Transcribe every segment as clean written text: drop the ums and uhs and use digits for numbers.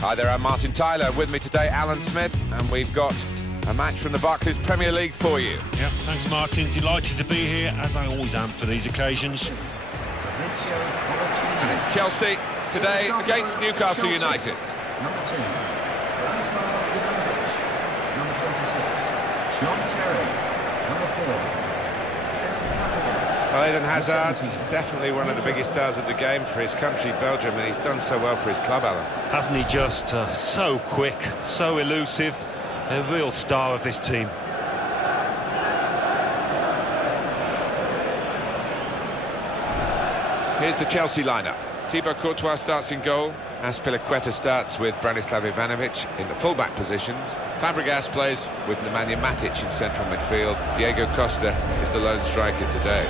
Hi there, I'm Martin Tyler. With me today, Alan Smith, and we've got a match from the Barclays Premier League for you. Yeah, thanks Martin. Delighted to be here, as I always am for these occasions. And it's Chelsea today against Newcastle United. Number 10, Branislav Ivanovic. Number 26, John Terry. Number 4, Well, Eden Hazard, definitely one of the biggest stars of the game for his country, Belgium, and he's done so well for his club, Alan. Hasn't he just? So quick, so elusive, a real star of this team. Here's the Chelsea lineup. Thibaut Courtois starts in goal. Azpilicueta starts with Branislav Ivanovic in the full-back positions. Fabregas plays with Nemanja Matic in central midfield. Diego Costa is the lone striker today.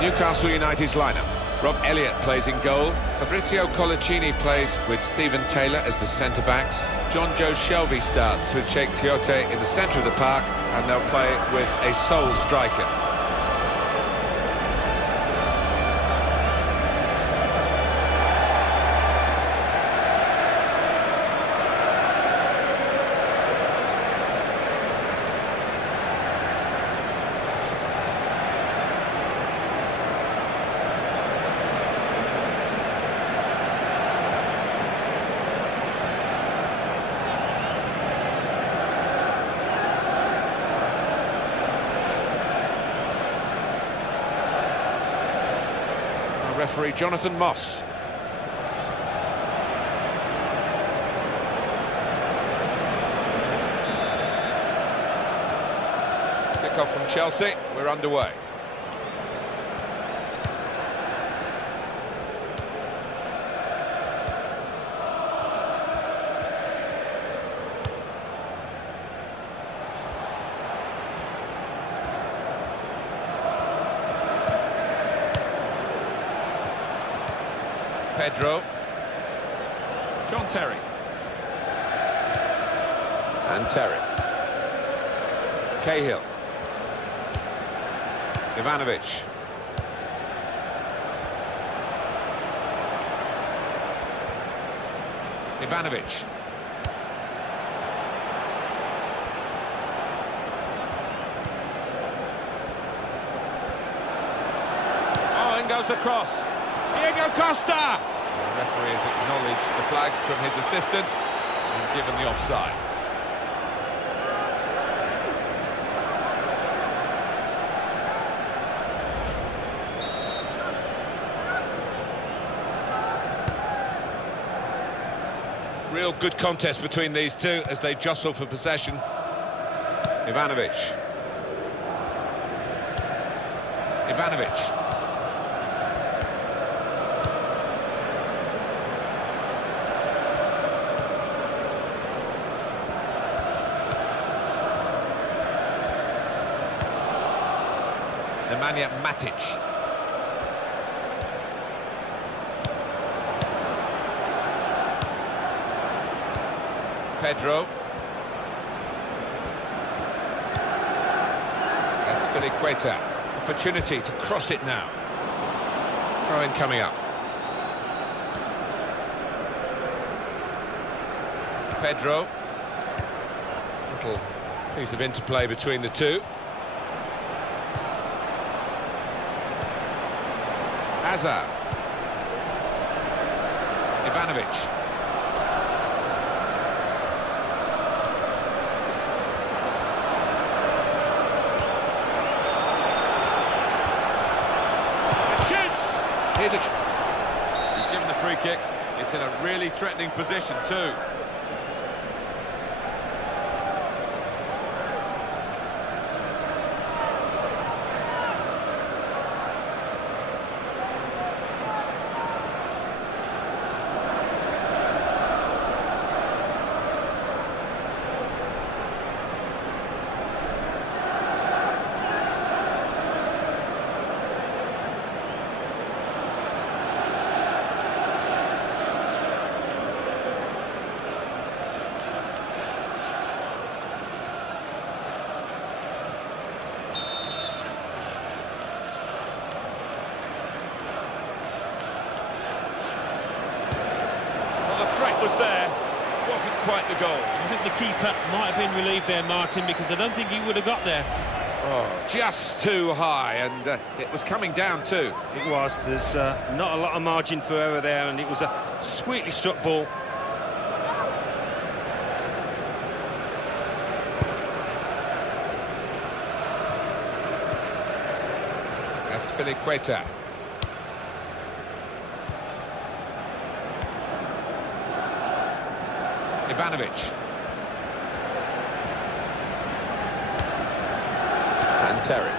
Newcastle United's lineup. Rob Elliott plays in goal. Fabrizio Colaccini plays with Stephen Taylor as the centre-backs. John Joe Shelby starts with Cheick Tiote in the centre of the park, and they'll play with a sole striker. Referee Jonathan Moss. Kick-off from Chelsea, we're underway. Pedro. John Terry. And Terry. Cahill. Ivanovic. Ivanovic. Oh, in goes the cross. Diego Costa! The referee has acknowledged the flag from his assistant and given the offside. Real good contest between these two as they jostle for possession. Ivanovic. Ivanovic. Nemanja Matic. Pedro. Azpilicueta. Opportunity to cross it now. Throw-in coming up. Pedro. Little piece of interplay between the two. Hazard. Ivanovic. And shoots! He's given the free kick. It's in a really threatening position too. was there, wasn't quite the goal. I think the keeper might have been relieved there, Martin, because I don't think he would have got there. Oh, just too high, and it was coming down too. It was. There's not a lot of margin for error there, and it was a sweetly struck ball. That's Piliqueta. Ivanovic. And Terry.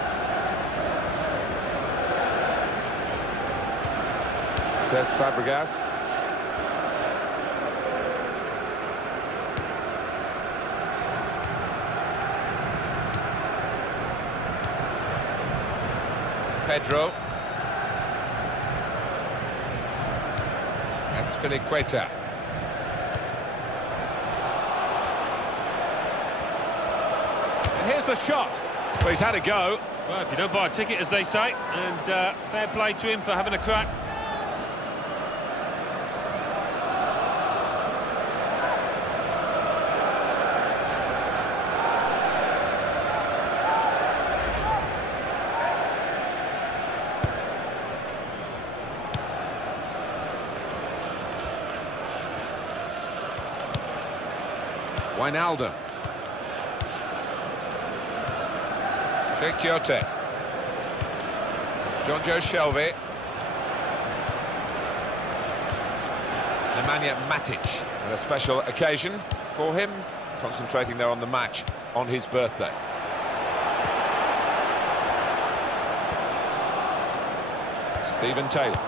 Says Fabregas. Pedro. That's Piliqueta. And here's the shot. Well, he's had a go. Well, if you don't buy a ticket, as they say, and fair play to him for having a crack. Wijnaldum. Cheick Tiote. Jonjo Shelvey. Nemanja Matic. And a special occasion for him, concentrating there on the match on his birthday. Steven Taylor.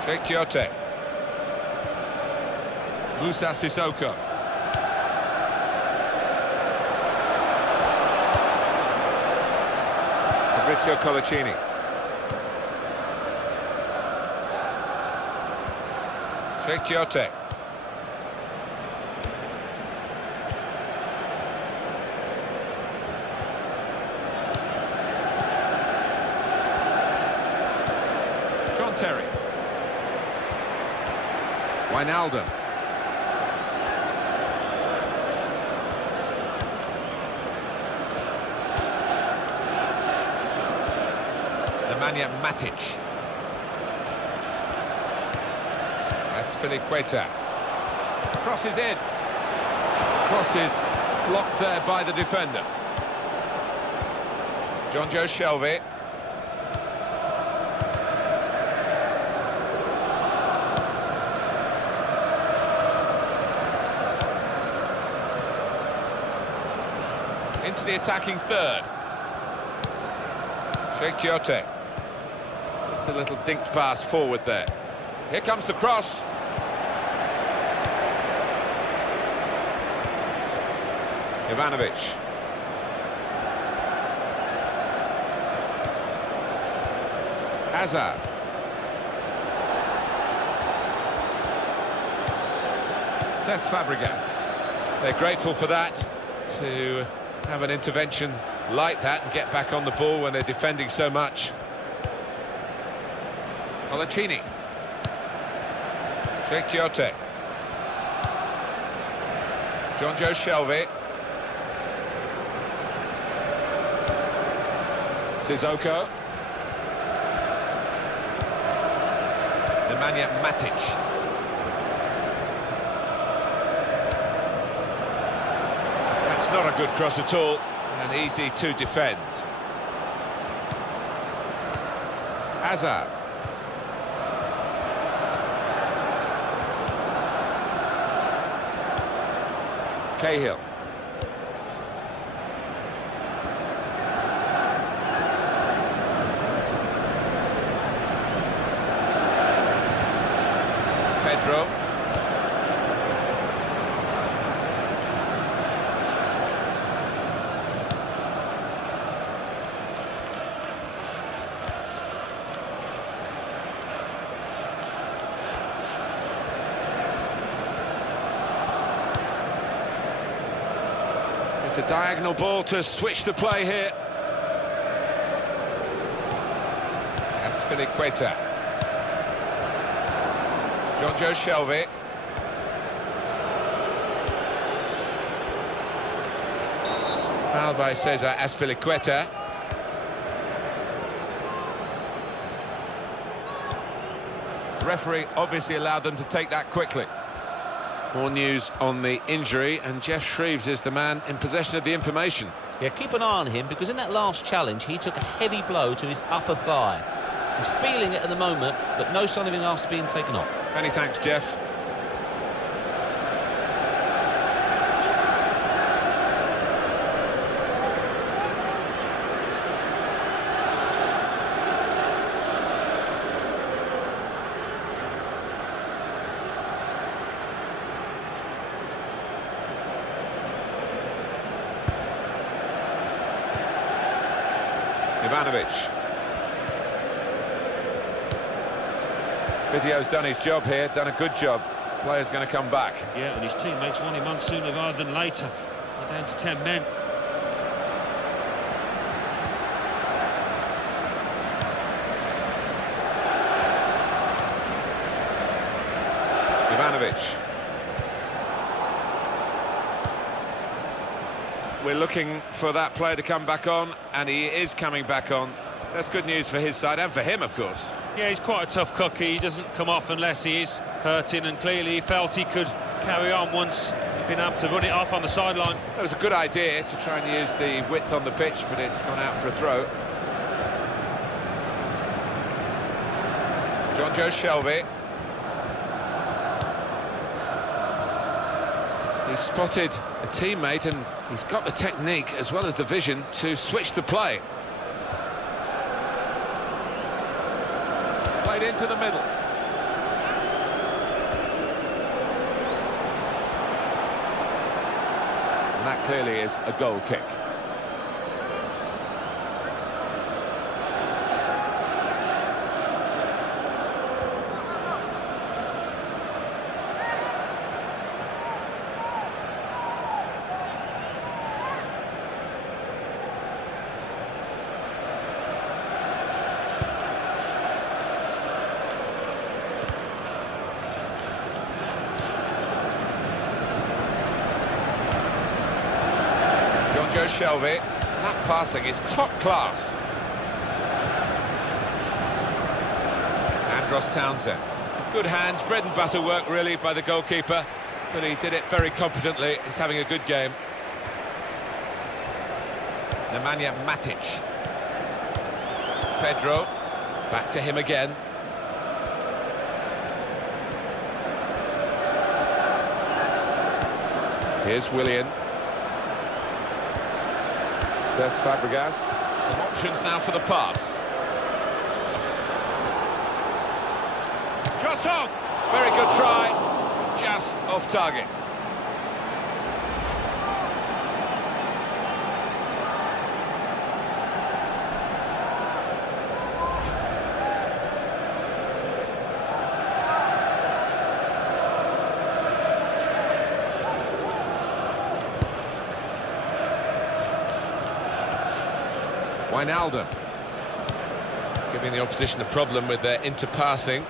Cheick Tiote. Moussa Sissoko. Fabrizio Colaccini. Cheick Tiote. John Terry. Wijnaldum. Nemanja Matic. That's Piliqueta. Crosses in. Crosses blocked there by the defender. Jonjo Shelvey. Into the attacking third. Cheick Tiote. Just a little dinked pass forward there. Here comes the cross. Ivanovic. Hazard. Cesc Fabregas. They're grateful for that, to have an intervention like that and get back on the ball when they're defending so much. Colaccini. Cheick Tiote. Jonjo Shelvey. Sissoko. Nemanja Matic. That's not a good cross at all, and easy to defend. Hazard. Cahill. Pedro. It's a diagonal ball to switch the play here. That's Piliqueta. Jonjo Shelvey. Foul by Cesar Azpilicueta. The referee obviously allowed them to take that quickly. More news on the injury, and Geoff Shreeves is the man in possession of the information. Yeah, keep an eye on him, because in that last challenge, he took a heavy blow to his upper thigh. He's feeling it at the moment, but no sign of him after being taken off. Many thanks, Geoff. Ivanovic. Vizio's done his job here, done a good job. Player's going to come back. Yeah, and his teammates want him on sooner rather than later. They're down to 10 men. Ivanovic. We're looking for that player to come back on, and he is coming back on. That's good news for his side, and for him, of course. Yeah, he's quite a tough cookie. He doesn't come off unless he is hurting, and clearly he felt he could carry on once he'd been able to run it off on the sideline. It was a good idea to try and use the width on the pitch, but it's gone out for a throw. Jonjo Shelvey. He's spotted a teammate, and he's got the technique as well as the vision to switch the play. Played into the middle. And that clearly is a goal kick. Jonjo Shelvey. That passing is top class. Andros Townsend. Good hands, bread and butter work really by the goalkeeper, but he did it very competently. He's having a good game. Nemanja Matic. Pedro. Back to him again. Here's Willian. Cesc Fabregas. Some options now for the pass. Shot on! Very good try. Just off target. Wijnaldum, giving the opposition a problem with their interpassing.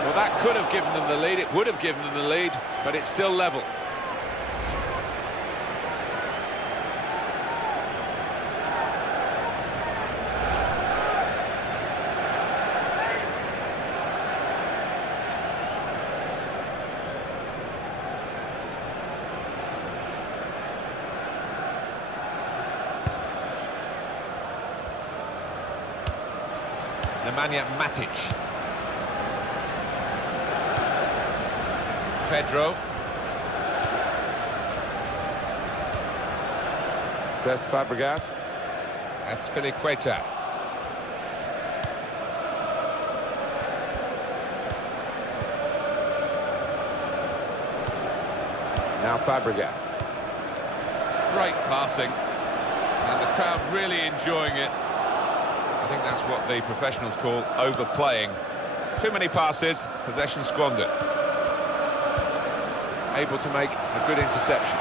Well, that could have given them the lead, it would have given them the lead, but it's still level. Nemanja Matic. Pedro. Cesc Fabregas. Azpilicueta. Now Fabregas. Great passing. And the crowd really enjoying it. I think that's what the professionals call overplaying. Too many passes, possession squandered. Able to make a good interception.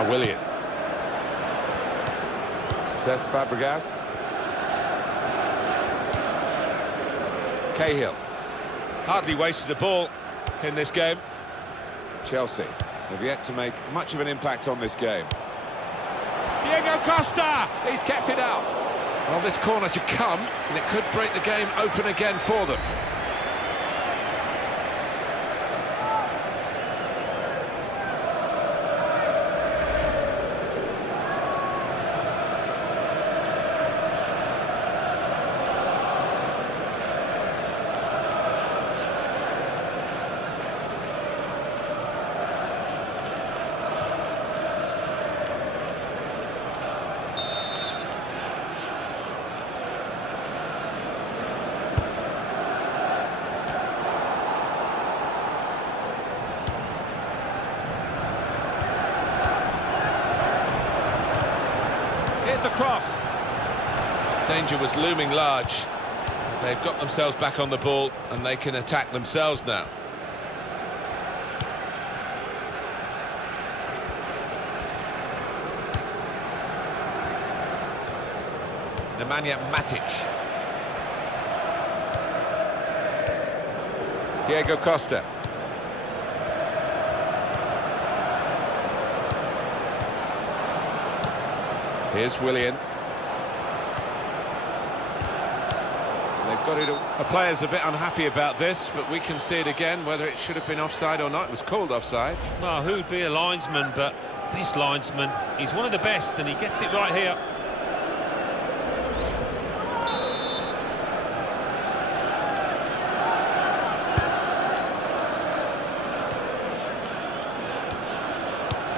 Now Willian. Cesc Fabregas. Cahill. Hardly wasted a ball in this game. Chelsea have yet to make much of an impact on this game. Diego Costa! He's kept it out. Well, this corner to come, and it could break the game open again for them. The cross. Danger was looming large. They've got themselves back on the ball and they can attack themselves now. Nemanja Matic. Diego Costa. Here's Willian. They've got it. The player's a bit unhappy about this, but we can see it again, whether it should have been offside or not. It was called offside. Well, who'd be a linesman, but this linesman, he's one of the best, and he gets it right here.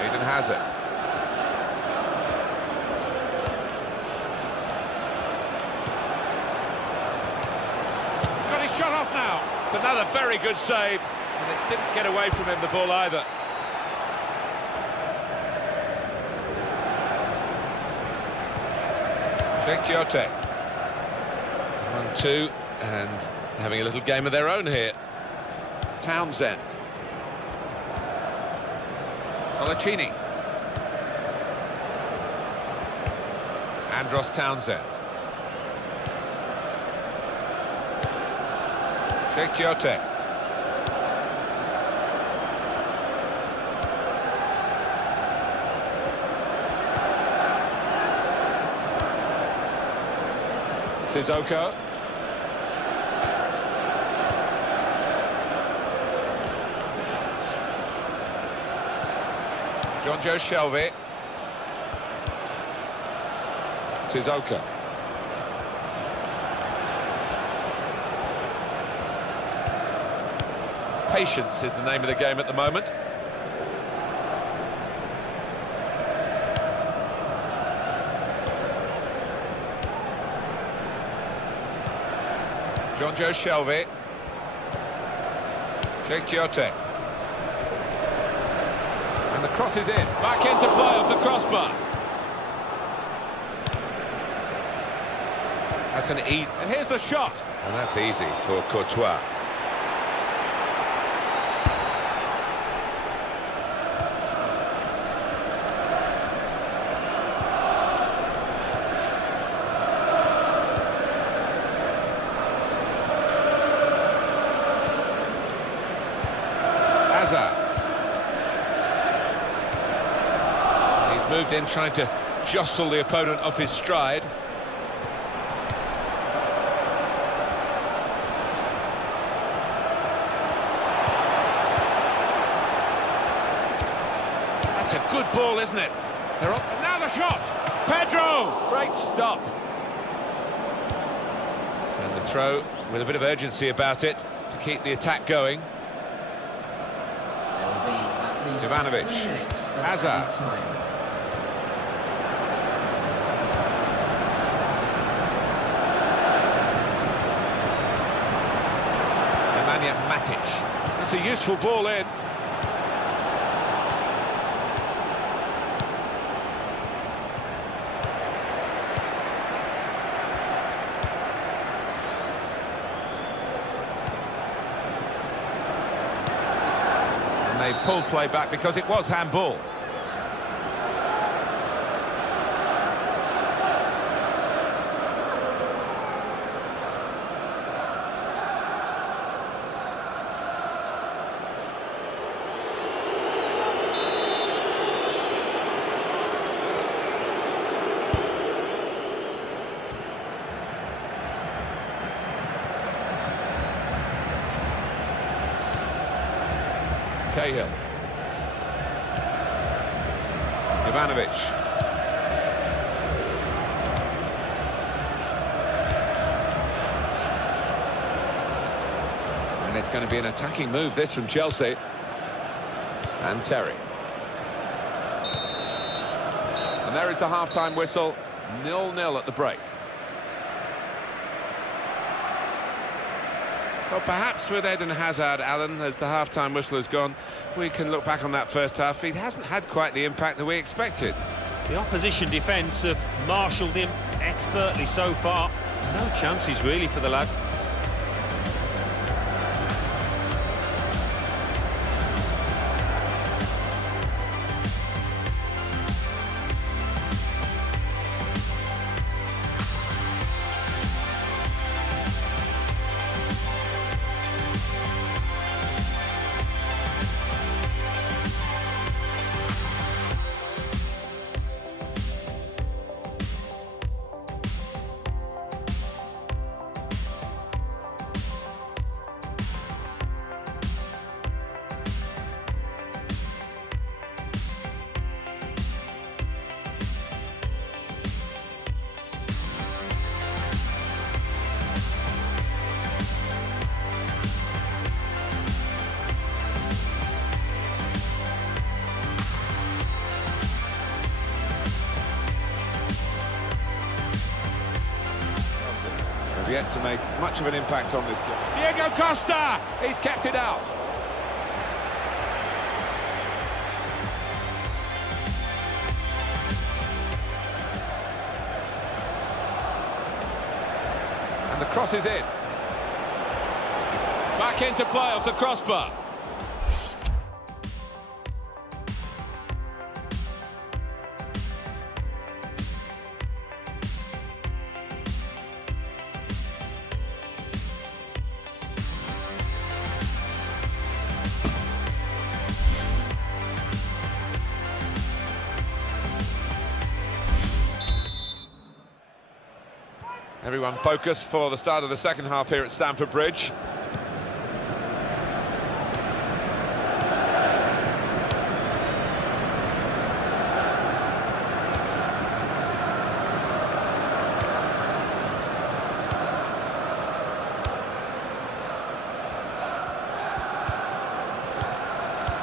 Eden Hazard. He's shot off now. It's another very good save, and it didn't get away from him, the ball, either. Cheick Tiote. 1-2, and having a little game of their own here. Townsend. Colaccini. Andros Townsend. Cheick Tiote. Sissoko. Jonjo Shelvey. Sissoko. Patience is the name of the game at the moment. Jonjo Shelvey. Cheick Tiote. And the cross is in. Back into play off the crossbar. That's an easy... And here's the shot. And that's easy for Courtois. He's moved in trying to jostle the opponent off his stride. That's a good ball, isn't it? They're up. Now the shot! Pedro! Great stop. And the throw with a bit of urgency about it to keep the attack going. Ivanovic. Hazard. Nemanja Matic. That's a useful ball in. They pulled play back because it was handball. Cahill. Ivanovic. And it's going to be an attacking move, this, from Chelsea. And Terry. And there is the half-time whistle. 0-0 at the break. Well, perhaps with Eden Hazard, Alan, as the half-time whistle has gone, we can look back on that first half. He hasn't had quite the impact that we expected. The opposition defence have marshalled him expertly so far. No chances really for the lad. Yet to make much of an impact on this game. Diego Costa! He's kept it out. And the cross is in. Back into play off the crossbar. Everyone focused for the start of the second half here at Stamford Bridge.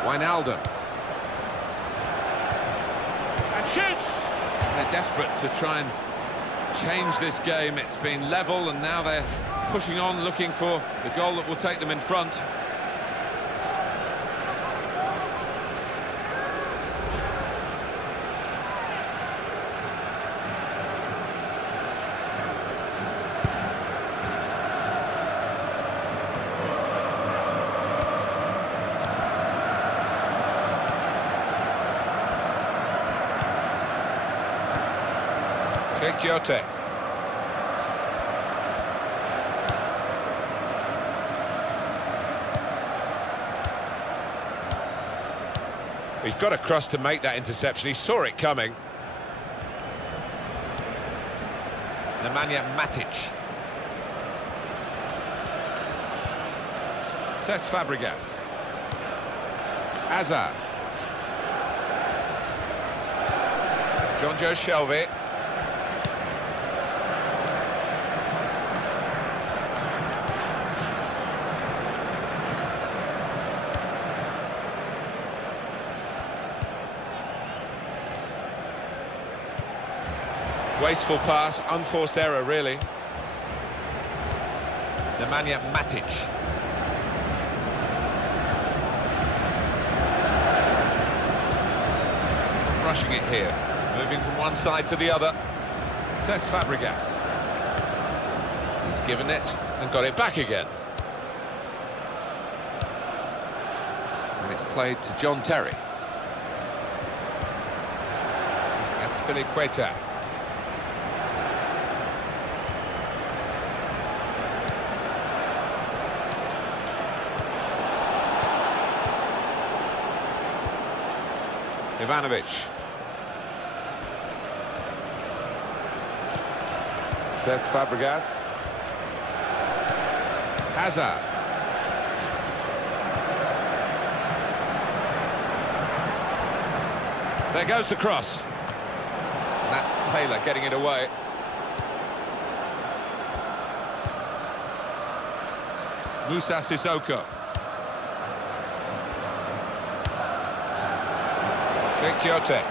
Wijnaldum. And shoots! They're desperate to try and change this game. It's been level and now they're pushing on, looking for the goal that will take them in front. Cheick Tiote. He's got across to make that interception. He saw it coming. Nemanja Matic. Cesc Fabregas. Hazard. Jonjo Shelvey. Wasteful pass, unforced error, really. Nemanja Matic. Rushing it here, moving from one side to the other. Cesc Fabregas. He's given it and got it back again. And it's played to John Terry. That's Azpilicueta. Ivanovic. Cesc Fabregas. Hazard. There goes the cross. And that's Taylor getting it away. Moussa Sissoko. Cheick Tiote.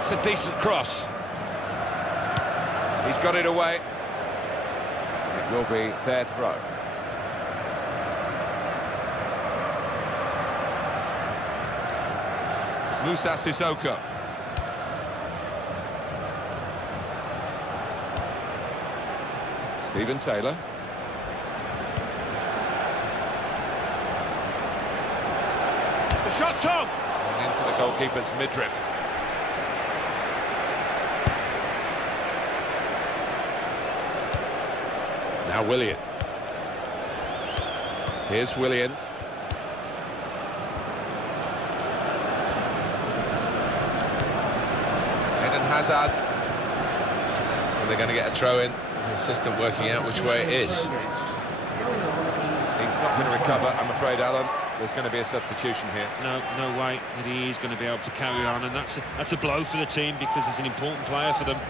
It's a decent cross. He's got it away. It will be their throw. Moussa Sissoko. Stephen Taylor. The shot's on! And into the goalkeeper's midriff. Now Willian. Here's Willian. Eden Hazard. Are they going to get a throw in? The system working out which way it is. He's not going to recover, I'm afraid, Alan. There's going to be a substitution here. No way that he is going to be able to carry on, and that's a blow for the team because he's an important player for them.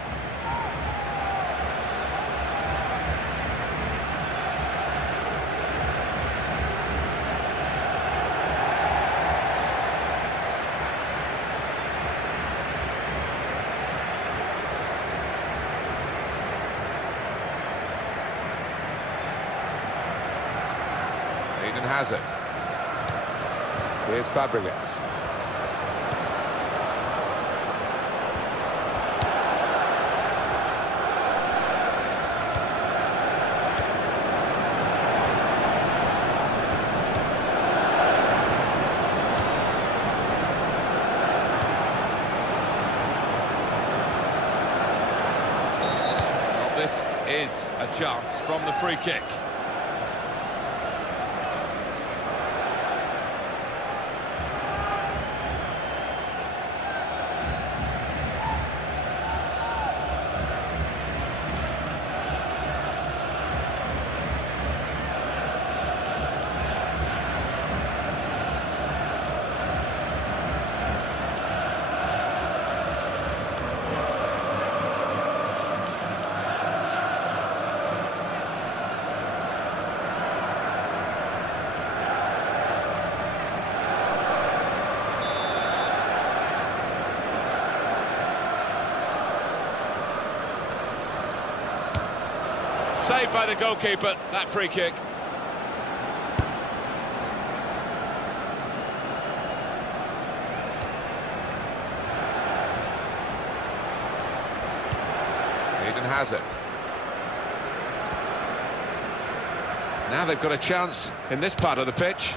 Eden Hazard. Here's Fabregas. Well, this is a chance from the free kick. Saved by the goalkeeper, that free kick. Eden Hazard. Now they've got a chance in this part of the pitch.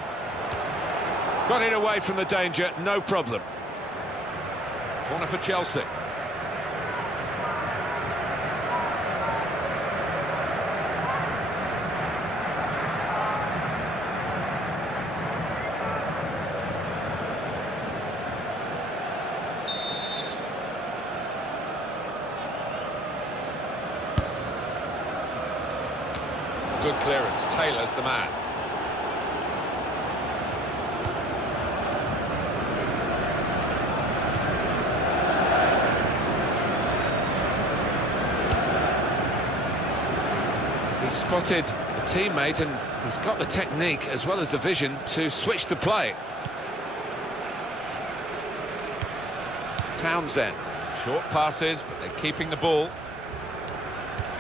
Got it away from the danger, no problem. Corner for Chelsea. Good clearance, Taylor's the man. He spotted a teammate and he's got the technique as well as the vision to switch the play. Townsend. Short passes, but they're keeping the ball.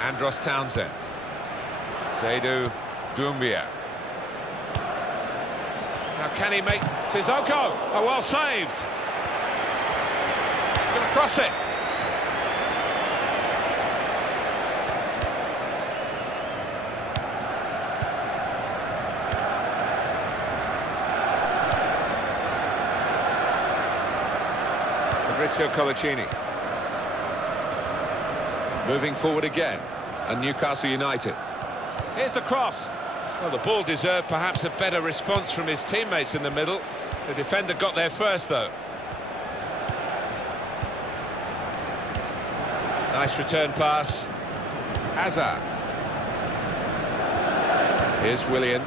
Andros Townsend. Seydou Doumbia. Now can he make Sissoko? Oh, well saved. Going to cross it. Fabrizio Colaccini. Moving forward again. And Newcastle United. Here's the cross. Well, the ball deserved perhaps a better response from his teammates in the middle. The defender got there first, though. Nice return pass. Hazard. Here's Willian.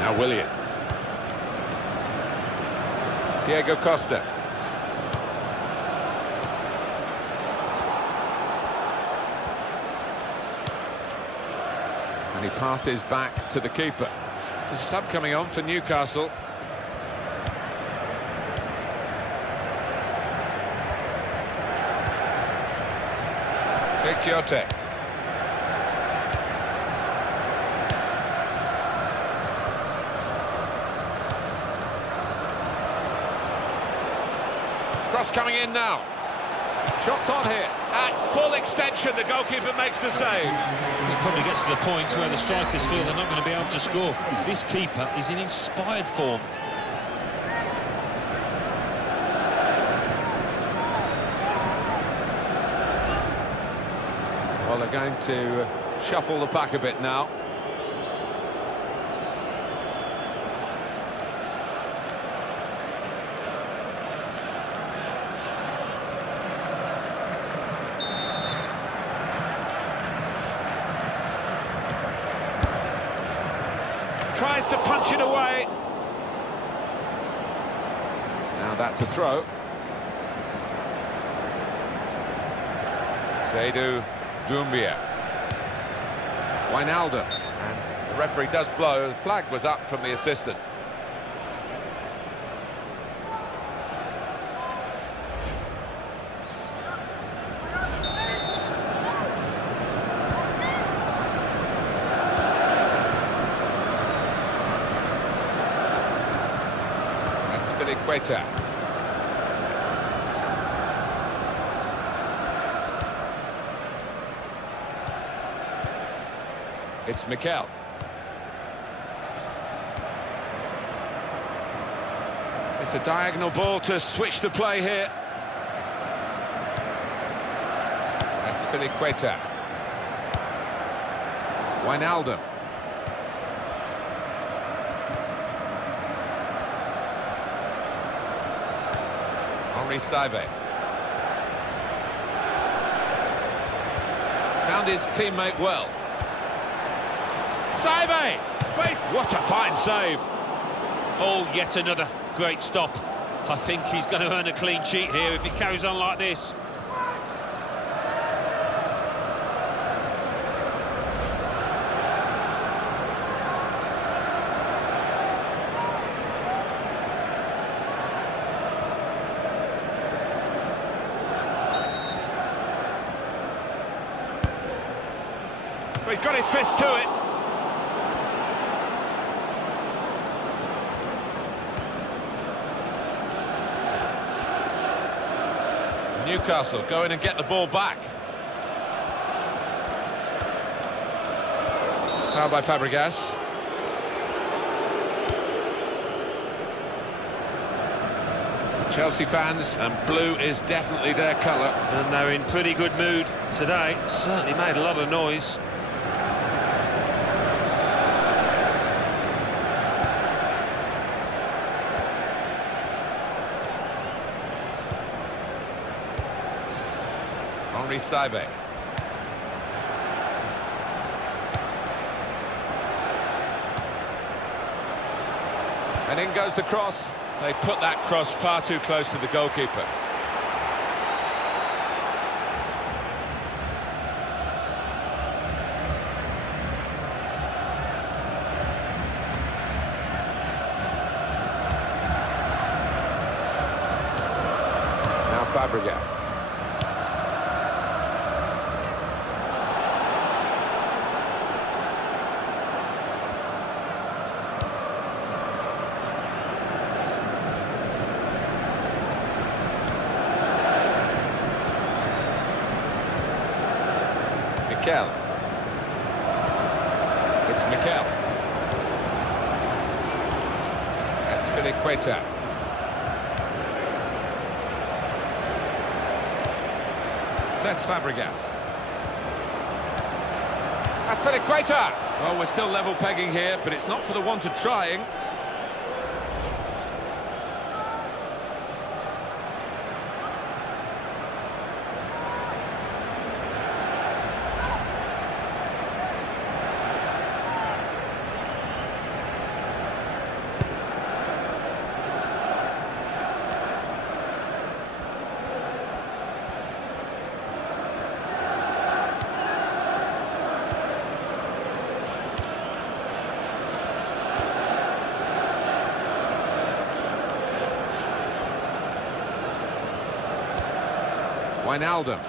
Now Willian. Diego Costa. And he passes back to the keeper. There's a sub coming on for Newcastle. Cheick Tiote. Cross coming in now. Shots on here. At full extension, the goalkeeper makes the save. It probably gets to the point where the strikers feel they're not going to be able to score. This keeper is in inspired form. Well, they're going to shuffle the pack a bit now. Tries to punch it away. Now that's a throw. Seydou Doumbia. Wijnaldum. And the referee does blow. The flag was up from the assistant. Queta. It's Mikel. It's a diagonal ball to switch the play here. That's Queta. Wijnaldum. Henri Saivet. Found his teammate well. Saivet! Space! What a fine save! Oh, yet another great stop. I think he's going to earn a clean sheet here if he carries on like this. Well, he's got his fist to it. Newcastle go in and get the ball back. Foul by Fabregas. Chelsea fans, and blue is definitely their colour. And they're in pretty good mood today. Certainly made a lot of noise. Henri Saivet. And in goes the cross. They put that cross far too close to the goalkeeper. Now Fabregas. Mikel. It's Mikel. That's Queta. Cesc Fabregas. That's Queta. Well, we're still level pegging here, but it's not for the want of trying. Wijnaldum.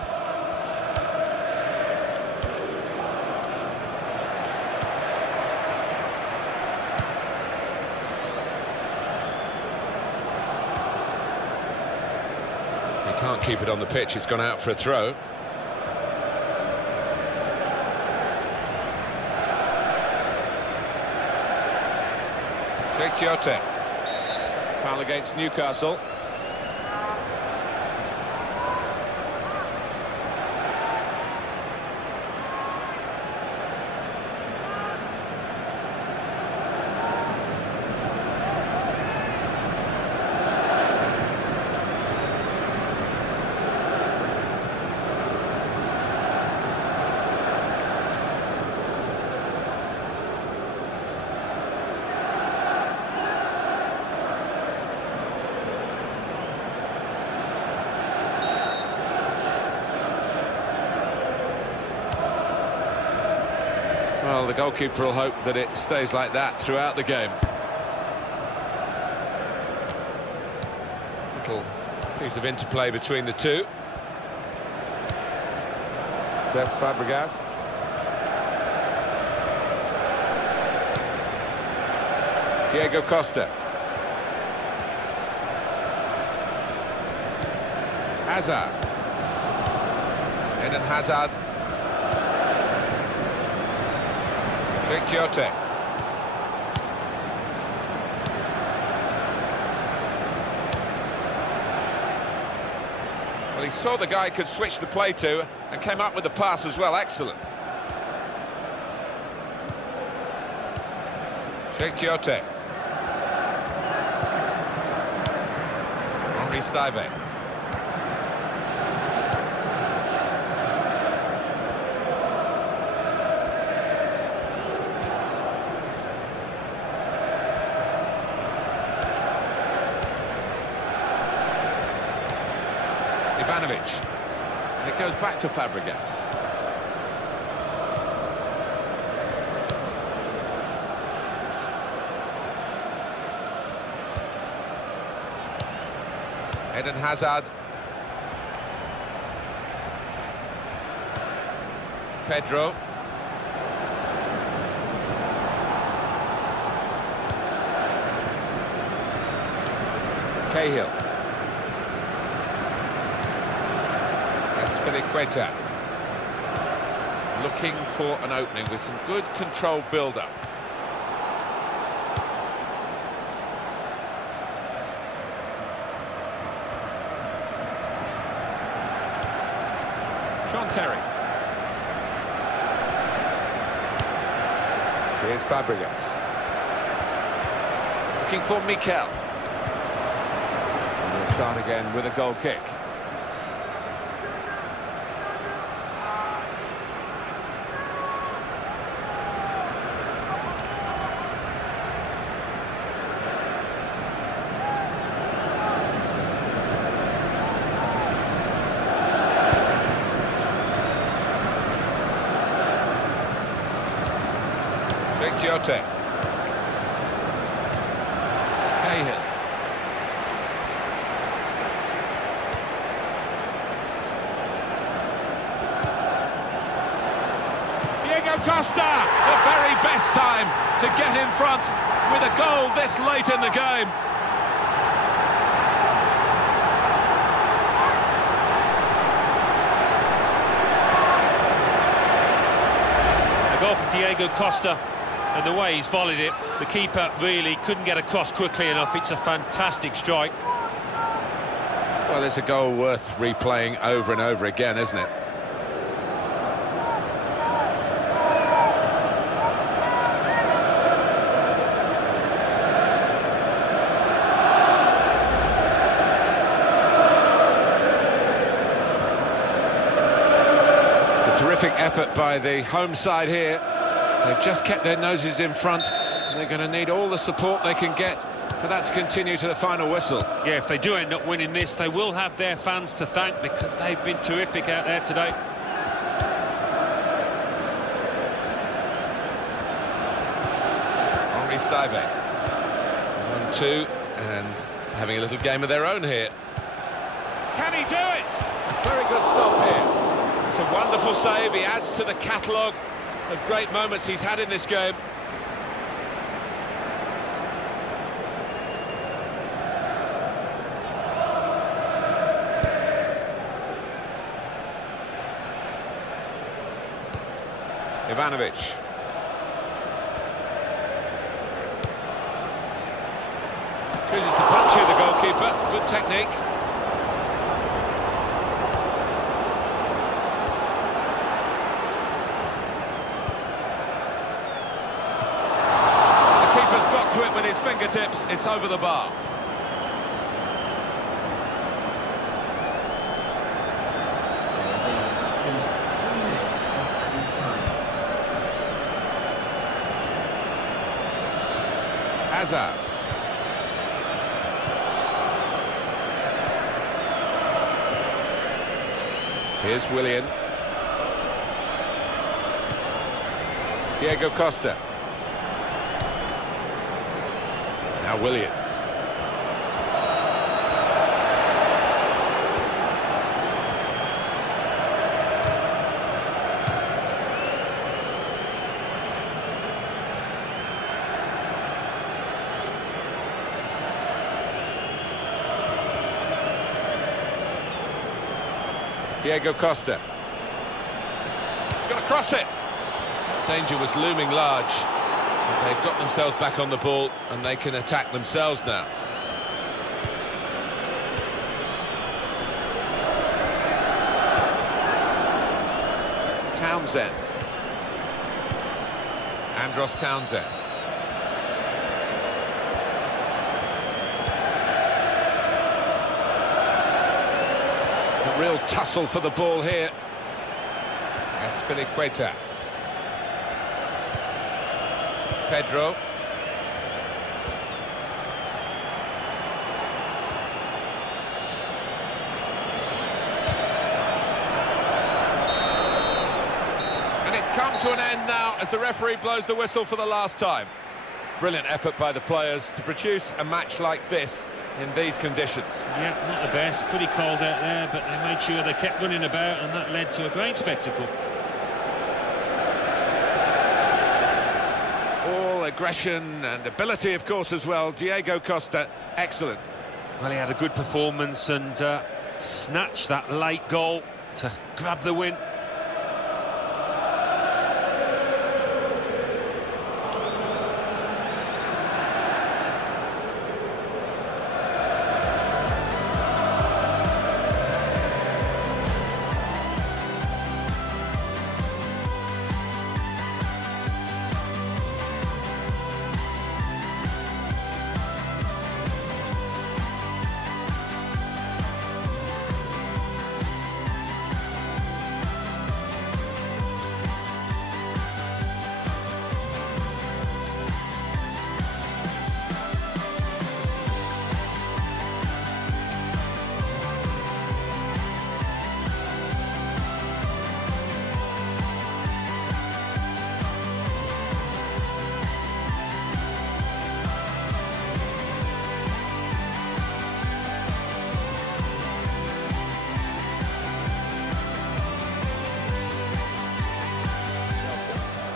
He can't keep it on the pitch, it's gone out for a throw. Cheick Tiote. Foul against Newcastle. Well, the goalkeeper will hope that it stays like that throughout the game. Little piece of interplay between the two. Cesc Fabregas. Diego Costa. Hazard. Eden Hazard. Cheick Tiote. Well, he saw the guy he could switch the play to and came up with the pass as well. Excellent. Cheick Tiote. Henri Saivet. Ivanovic, and it goes back to Fabregas. Eden Hazard. Pedro. Cahill. Azpilicueta. Looking for an opening with some good controlled build-up. John Terry. Here's Fabregas. Looking for Mikel. And we'll start again with a goal kick. Cheick Tiote. Cahill. Diego Costa! The very best time to get in front with a goal this late in the game. A goal from Diego Costa. And the way he's volleyed it, the keeper really couldn't get across quickly enough. It's a fantastic strike. Well, it's a goal worth replaying over and over again, isn't it? It's a terrific effort by the home side here. They've just kept their noses in front, and they're going to need all the support they can get for that to continue to the final whistle. Yeah, if they do end up winning this, they will have their fans to thank because they've been terrific out there today. Henri Saivet. 1-2, and having a little game of their own here. Can he do it? Very good stop here. It's a wonderful save. He adds to the catalogue of great moments he's had in this game. Ivanovic. Chooses to punch here, the goalkeeper. Good technique. The keeper's got to it with his fingertips. It's over the bar. Hazard. Here's Willian. Diego Costa. Now Willian. Diego Costa. He's got to cross it. Danger was looming large. But they've got themselves back on the ball and they can attack themselves now. Townsend. Andros Townsend. Real tussle for the ball here. Azpilicueta. Pedro. And it's come to an end now as the referee blows the whistle for the last time. Brilliant effort by the players to produce a match like this in these conditions. Yeah, not the best, pretty cold out there, but they made sure they kept running about and that led to a great spectacle. All aggression and ability, of course, as well. Diego Costa, excellent. Well, he had a good performance and snatched that late goal to grab the win.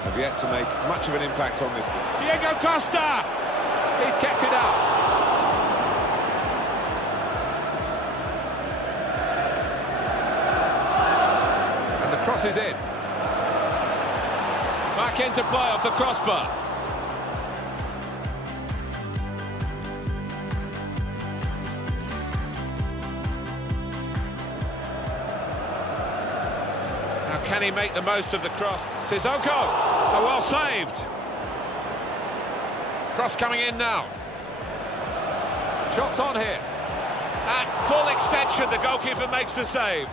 Have yet to make much of an impact on this. Diego Costa! He's kept it out. And the cross is in. Back into play off the crossbar. Can he make the most of the cross? Sissoko! Oh, well saved. Cross coming in now. Shots on here. At full extension, the goalkeeper makes the save.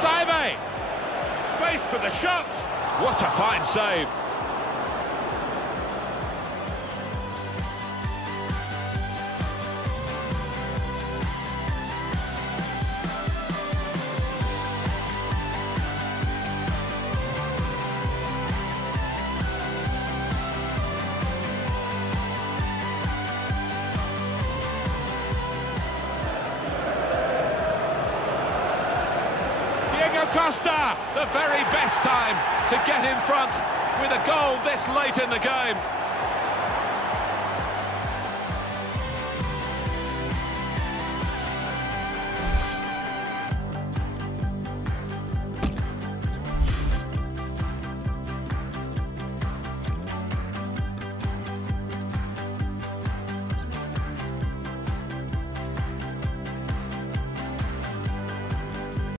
Saime! Space for the shot. What a fine save. Diego Costa, the very best time to get in front with a goal this late in the game.